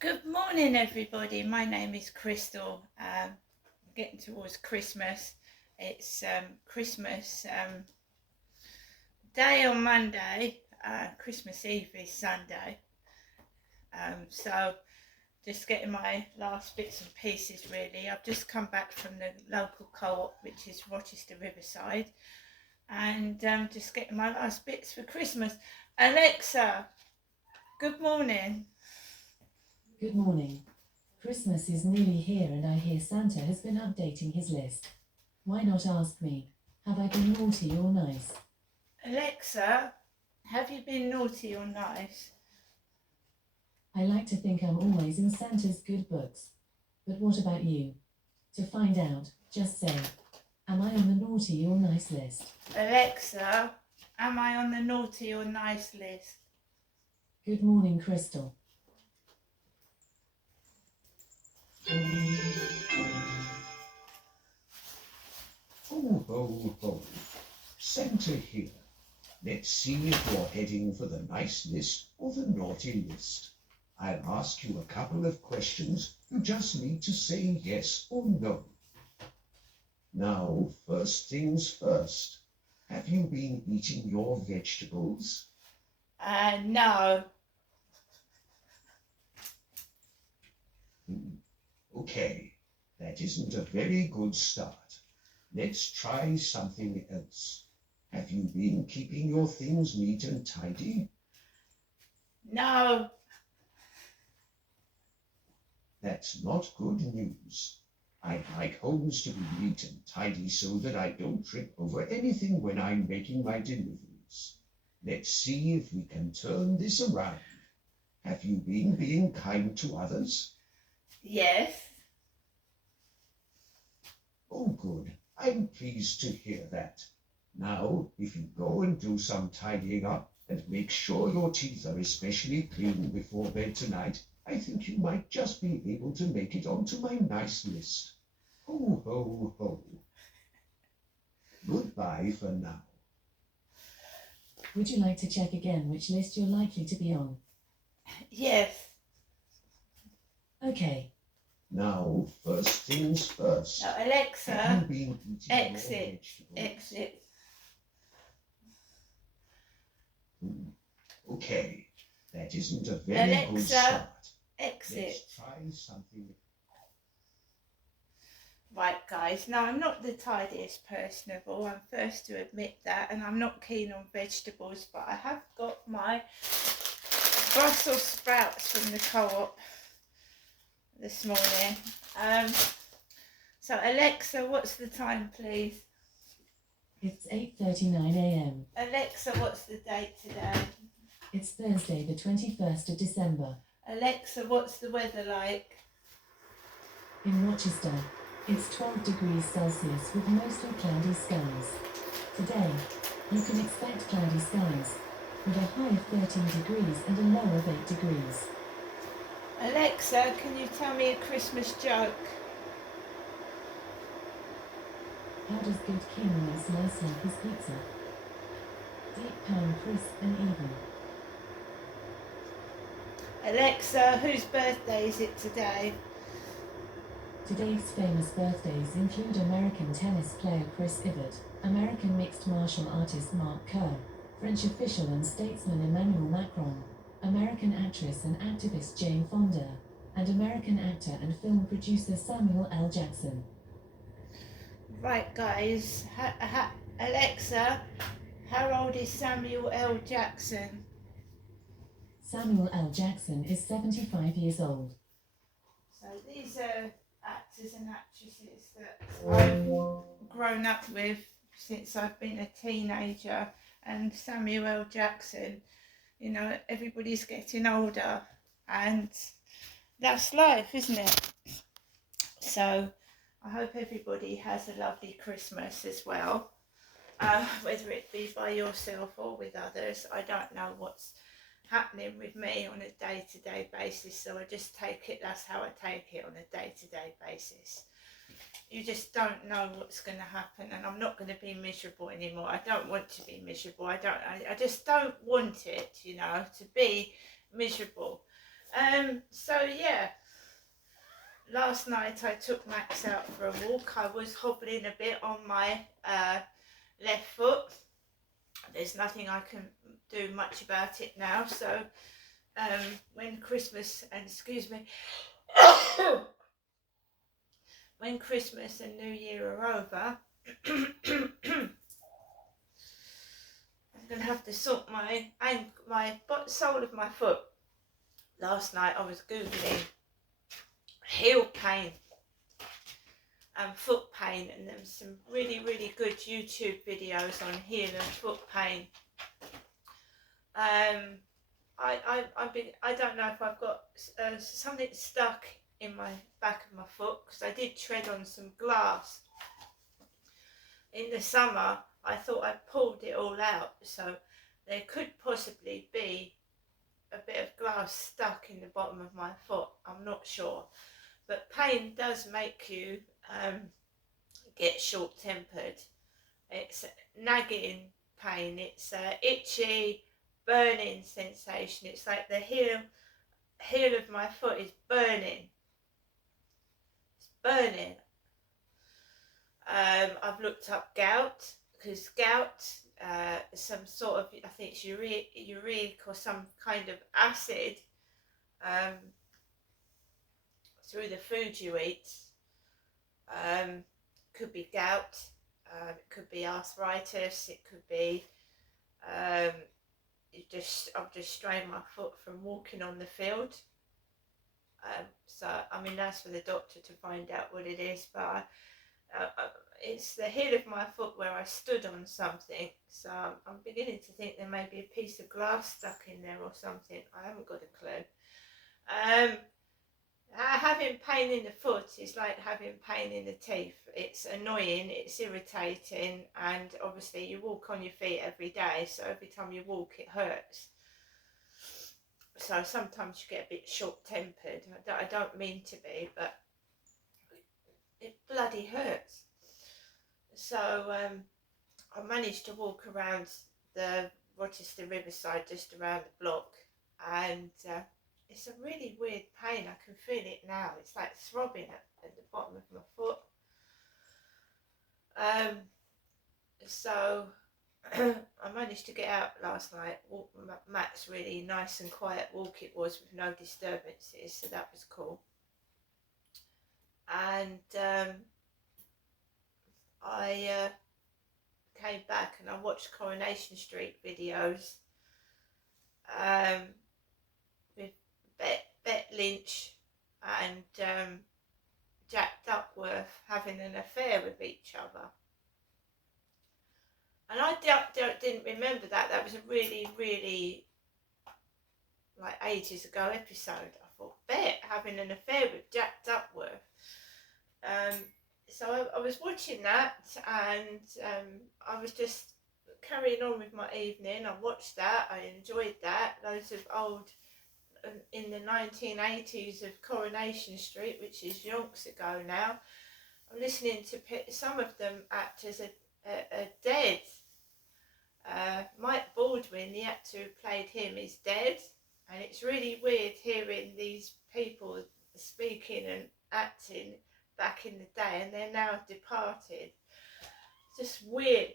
Good morning, everybody. My name is Crystal. Getting towards Christmas. It's Christmas Day on Monday. Christmas Eve is Sunday. So just getting my last bits and pieces really. I've just come back from the local co-op, which is Rochester Riverside, and just getting my last bits for Christmas. Alexa, good morning. Good morning. Christmas is nearly here and I hear Santa has been updating his list. Why not ask me? Have I been naughty or nice? Alexa, have you been naughty or nice? I like to think I'm always in Santa's good books. But what about you? To find out, just say, am I on the naughty or nice list? Alexa, am I on the naughty or nice list? Good morning, Crystal. Ho, ho, ho. Santa here. Let's see if you're heading for the nice list or the naughty list. I'll ask you a couple of questions. You just need to say yes or no. Now, first things first. Have you been eating your vegetables? No. Okay, that isn't a very good start. Let's try something else. Have you been keeping your things neat and tidy? No. That's not good news. I like homes to be neat and tidy so that I don't trip over anything when I'm making my deliveries. Let's see if we can turn this around. Have you been being kind to others? Yes. Oh, good. I'm pleased to hear that. Now, if you go and do some tidying up and make sure your teeth are especially clean before bed tonight, I think you might just be able to make it onto my nice list. Ho, ho, ho. Goodbye for now. Would you like to check again which list you're likely to be on? Yes. Okay. Now, first things first. Now, Have Alexa, you been eating your exit. vegetables? Exit. Okay, that isn't a very good Alexa, start. exit. Let's try something. Right, guys. Now, I'm not the tidiest person of all. I'm first to admit that, and I'm not keen on vegetables, but I have got my Brussels sprouts from the co-op this morning. So Alexa, what's the time, please? It's 8:39 a.m. Alexa, what's the date today? It's Thursday, the 21st of December. Alexa, what's the weather like? In Rochester, it's 12 degrees Celsius with mostly cloudy skies. Today, you can expect cloudy skies, with a high of 13 degrees and a low of 8 degrees. Alexa, can you tell me a Christmas joke? How does good King Wenceslas like his pizza? Deep pan, crisp and even. Alexa, whose birthday is it today? Today's famous birthdays include American tennis player Chris Evert, American mixed martial artist Mark Kerr, French official and statesman Emmanuel Macron, American actress and activist Jane Fonda, and American actor and film producer Samuel L. Jackson. Right, guys. Alexa, how old is Samuel L. Jackson? Samuel L. Jackson is 75 years old. So these are actors and actresses that I've grown up with since I've been a teenager. And Samuel L. Jackson, you know, everybody's getting older, and that's life, isn't it? So I hope everybody has a lovely Christmas as well, whether it be by yourself or with others. I don't know what's happening with me on a day-to-day basis, so I just take it, that's how I take it on a day-to-day basis. You just don't know what's going to happen, and I'm not going to be miserable anymore. I don't want to be miserable. I just don't want it, you know, to be miserable. So yeah, last night I took Max out for a walk. I was hobbling a bit on my left foot. There's nothing I can do much about it now. So when Christmas and when Christmas and New Year are over, I'm gonna have to sort my sole of my foot. Last night I was googling heel pain and foot pain, and there was some really good YouTube videos on heel and foot pain. I don't know if I've got something stuck in my back of my foot, because I did tread on some glass in the summer. I thought I pulled it all out, so there could possibly be a bit of glass stuck in the bottom of my foot. I'm not sure, but pain does make you get short-tempered. It's nagging pain. It's itchy, burning sensation. It's like the heel of my foot is burning. It's burning. I've looked up gout, because gout, some sort of, I think it's uric or some kind of acid through the food you eat. Could be gout, it could be arthritis, it could be I've just strained my foot from walking on the field. So I mean, that's for the doctor to find out what it is, but it's the heel of my foot where I stood on something, so I'm beginning to think there may be a piece of glass stuck in there or something. I haven't got a clue. Having pain in the foot is like having pain in the teeth. It's annoying, it's irritating, and obviously you walk on your feet every day, so every time you walk it hurts. So sometimes you get a bit short-tempered. I don't mean to be, but it bloody hurts. So I managed to walk around the Rochester Riverside, just around the block, and it's a really weird pain. I can feel it now. It's like throbbing at the bottom of my foot. So I managed to get out last night, walk Max, really nice and quiet walk it was, with no disturbances, so that was cool. And I came back and I watched Coronation Street videos with Bette Lynch and Jack Duckworth having an affair with each other. And I didn't remember that. That was a really, like, ages ago episode. I thought, Bette having an affair with Jack Duckworth. So I was watching that, and I was just carrying on with my evening. I watched that, I enjoyed that. Loads of old, in the 1980s, of Coronation Street, which is yonks ago now. I'm listening to some of them actors are dead. Mike Baldwin, the actor who played him, is dead, and it's really weird hearing these people speaking and acting back in the day, and they're now departed. Just weird.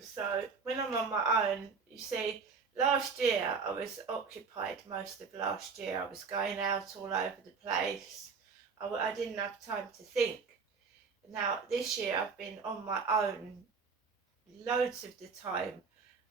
So when I'm on my own, you see, last year I was occupied most of last year. I was going out all over the place. I didn't have time to think. Now this year I've been on my own loads of the time,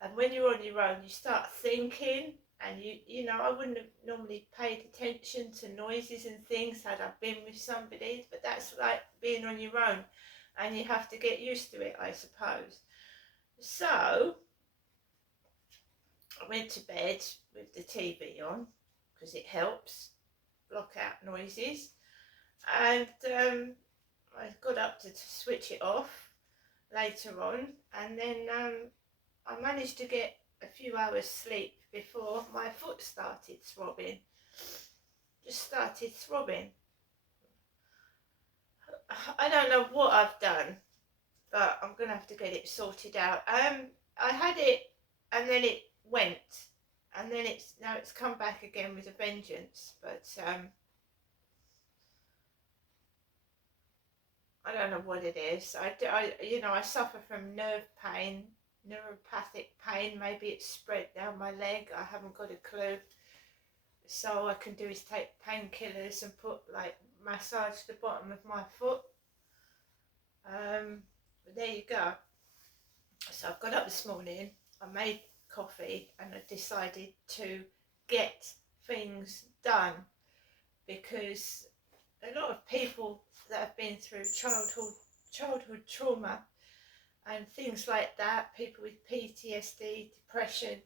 and when you're on your own you start thinking, and you know, I wouldn't have normally paid attention to noises and things had I been with somebody, but that's like being on your own, and you have to get used to it, I suppose. So I went to bed with the TV on, because it helps block out noises, and I got up to switch it off later on, and then I managed to get a few hours sleep before my foot started throbbing. Just started throbbing. I don't know what I've done, but I'm gonna have to get it sorted out. I had it and then it went. and then it's come back again with a vengeance. But I don't know what it is. I suffer from nerve pain, neuropathic pain. Maybe it's spread down my leg. I haven't got a clue. So all I can do is take painkillers and massage the bottom of my foot. But there you go. So I've got up this morning, I made coffee, and I decided to get things done, because a lot of people that have been through childhood trauma and things like that, people with PTSD, depression,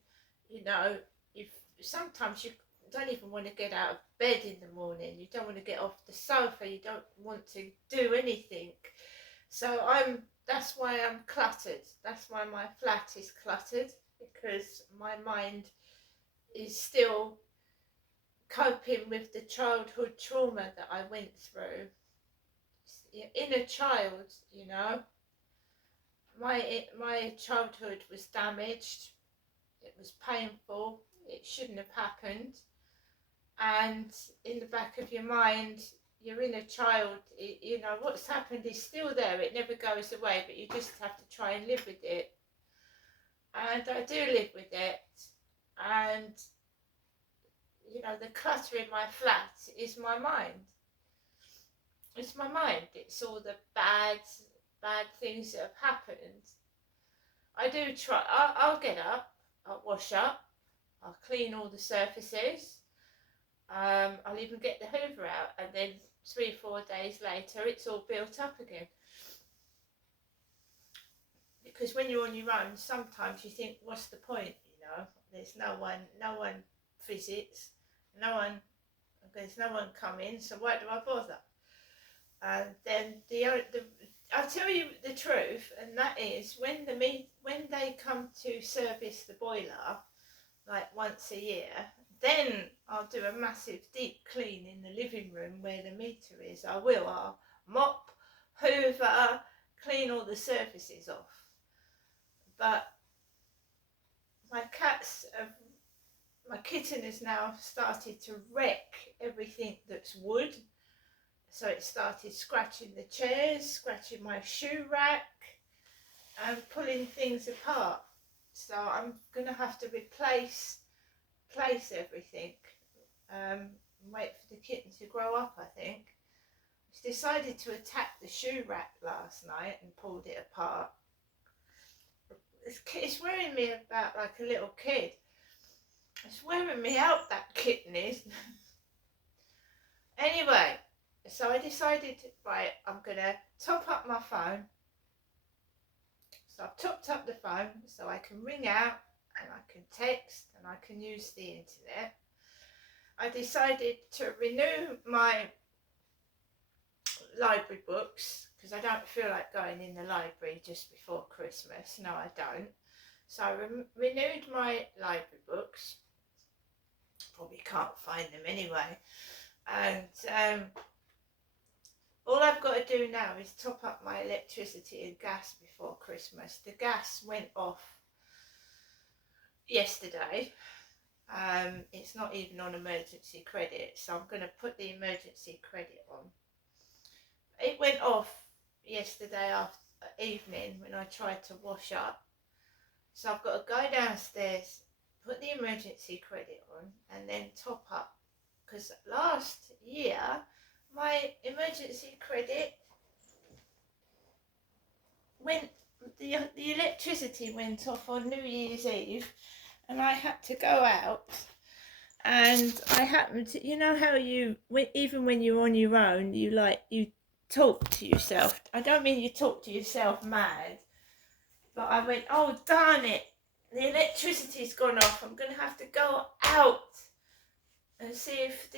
sometimes you don't even want to get out of bed in the morning, you don't want to get off the sofa, you don't want to do anything. So that's why I'm cluttered. That's why my flat is cluttered, because my mind is still coping with the childhood trauma that I went through. Inner child, my childhood was damaged. It was painful. It shouldn't have happened. And in the back of your mind, your inner child, what's happened is still there. It never goes away, but you just have to try and live with it. And I do live with it. And the clutter in my flat is my mind. It's my mind. It's all the bad things that have happened. I do try. I'll get up. I'll wash up. I'll clean all the surfaces. I'll even get the Hoover out, and then 3-4 days later, it's all built up again. Because when you're on your own, sometimes you think, what's the point? There's no one visits, there's no one coming, so why do I bother? And then I'll tell you the truth, and that is when they come to service the boiler, like once a year, then I'll do a massive deep clean in the living room where the meter is. I'll mop, hoover, clean all the surfaces off. But my kitten has now started to wreck everything that's wood. So it started scratching the chairs, scratching my shoe rack, and pulling things apart. So I'm going to have to replace everything. Wait for the kitten to grow up, I think. She decided to attack the shoe rack last night and pulled it apart. It's wearing me about like a little kid. It's wearing me out, that kitten is. Anyway, so I decided, right, I'm going to top up my phone. So I've topped up the phone so I can ring out and I can text and I can use the internet. I decided to renew my library books, because I don't feel like going in the library just before Christmas. No, I don't. So I renewed my library books. Probably can't find them anyway. And all I've got to do now is top up my electricity and gas before Christmas. The gas went off yesterday. It's not even on emergency credit, so I'm going to put the emergency credit on. It went off yesterday evening when I tried to wash up. So I've got to go downstairs, put the emergency credit on, and then top up. Because last year, my emergency credit the electricity went off on New Year's Eve, and I had to go out. And I happened to, how even when you're on your own, you talk to yourself. I don't mean you talk to yourself mad, but I went, oh darn it, the electricity's gone off. I'm going to have to go out and see if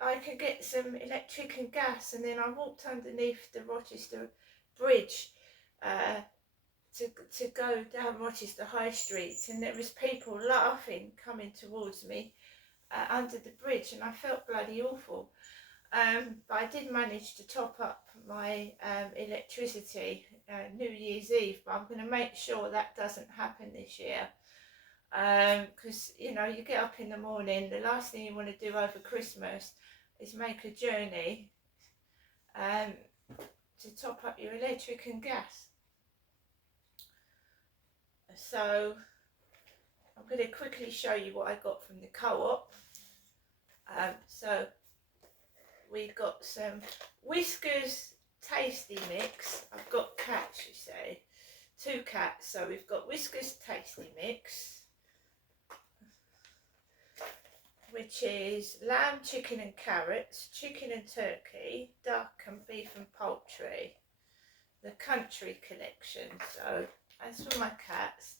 I can get some electric and gas. And then I walked underneath the Rochester Bridge to go down Rochester High Street, and there was people laughing coming towards me under the bridge, and I felt bloody awful. But I did manage to top up my electricity New Year's Eve, but I'm going to make sure that doesn't happen this year. because you know, you get up in the morning, the last thing you want to do over Christmas is make a journey to top up your electric and gas. So I'm going to quickly show you what I got from the co-op. So we got some Whiskers Tasty Mix. I've got cats, you see, 2 cats. So we've got Whiskers Tasty Mix, which is lamb, chicken and carrots, chicken and turkey, duck and beef and poultry. The country collection. So as for my cats,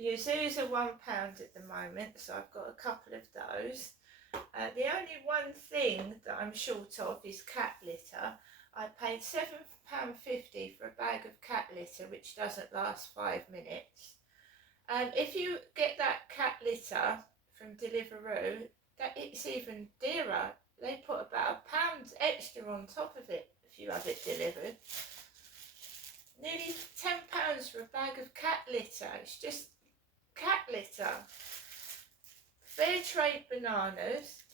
Yozoos are £1 at the moment, so I've got a couple of those. The only one thing that I'm short of is cat litter. I paid £7.50 for a bag of cat litter, which doesn't last 5 minutes. And if you get that cat litter from Deliveroo, that it's even dearer. They put about £1 extra on top of it if you have it delivered. Nearly £10 for a bag of cat litter. It's just cat litter. Fair trade bananas.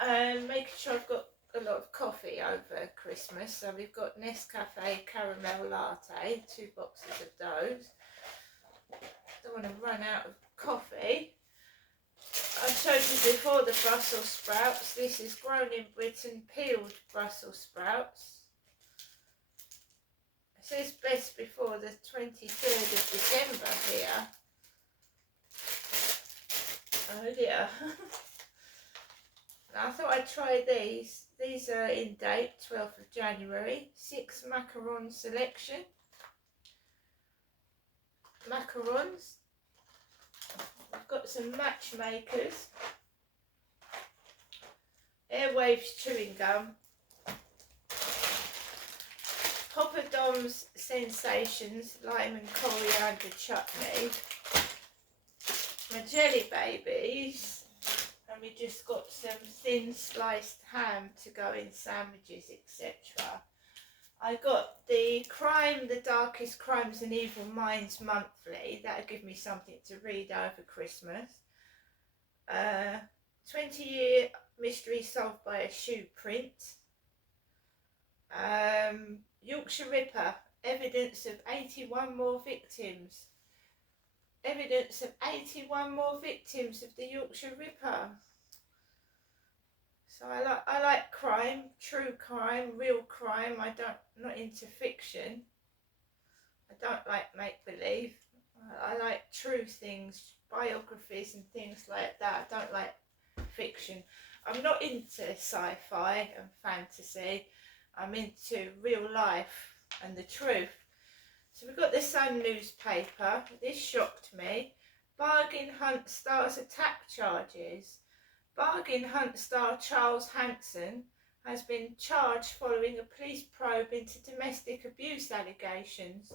Making sure I've got a lot of coffee over Christmas. So we've got Nescafe Caramel Latte, 2 boxes of those. Don't want to run out of coffee. I showed you before the Brussels sprouts. This is grown in Britain, peeled Brussels sprouts. It says best before the 23rd of December here. Oh dear. I thought I'd try these. These are in date, 12th of January. 6 macaron selection. Macarons. I've got some matchmakers. Airwaves chewing gum. Papa Dom's Sensations lime and coriander chutney. My jelly babies. And we just got some thin sliced ham to go in sandwiches, etc. I got the The Darkest Crimes and Evil Minds monthly. That'll give me something to read over Christmas. 20-year mystery solved by a shoe print. Yorkshire Ripper, evidence of 81 more victims. Evidence of 81 more victims of the Yorkshire Ripper. So I like crime, true crime, real crime. Not into fiction. I don't like make-believe. I like true things, biographies and things like that. I don't like fiction. I'm not into sci-fi and fantasy. I'm into real life and the truth. So we've got the Sun newspaper. This shocked me. Bargain Hunt star's attack charges. Bargain Hunt star Charles Hanson has been charged following a police probe into domestic abuse allegations.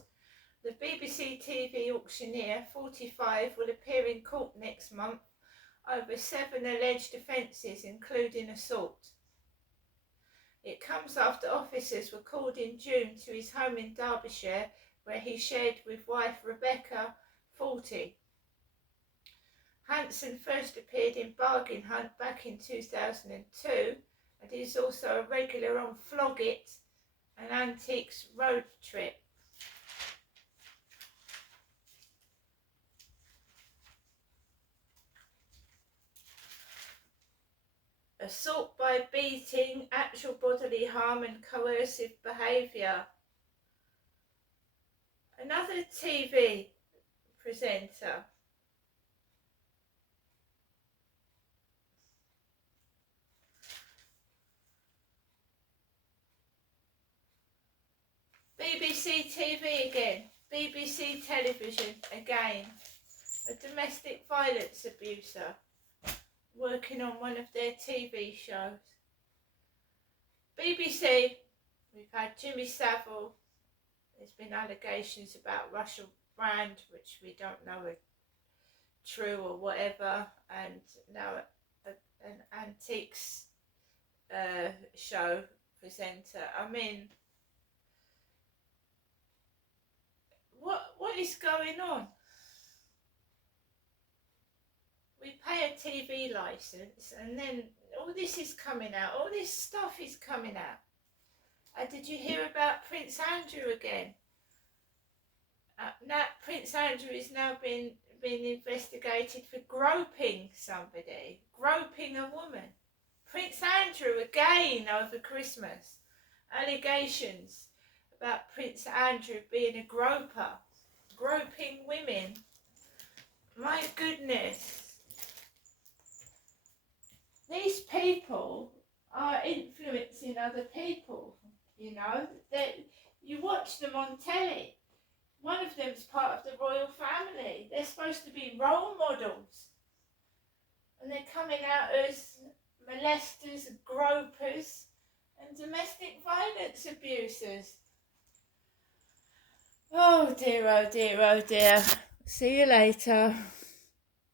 The BBC TV auctioneer, 45, will appear in court next month over 7 alleged offences, including assault. It comes after officers were called in June to his home in Derbyshire, where he shared with wife Rebecca, 40. Hanson first appeared in Bargain Hunt back in 2002 and is also a regular on Flog It, an antiques road trip. Assault by beating, actual bodily harm and coercive behaviour. Another TV presenter. BBC TV again. BBC television again. A domestic violence abuser working on one of their TV shows. BBC, we've had Jimmy Savile. There's been allegations about Russell Brand, which we don't know are true or whatever, and now an antiques show presenter. I mean, what is going on? we pay a TV license, and then all this is coming out. All this stuff is coming out. Did you hear about Prince Andrew again? Now Prince Andrew is now being investigated for groping somebody, groping a woman. Prince Andrew again over Christmas. Allegations about Prince Andrew being a groper, groping women. My goodness. These people are influencing other people, you know. You watch them on telly. One of them's part of the royal family. They're supposed to be role models. And they're coming out as molesters, gropers, and domestic violence abusers. Oh dear, oh dear, oh dear. See you later.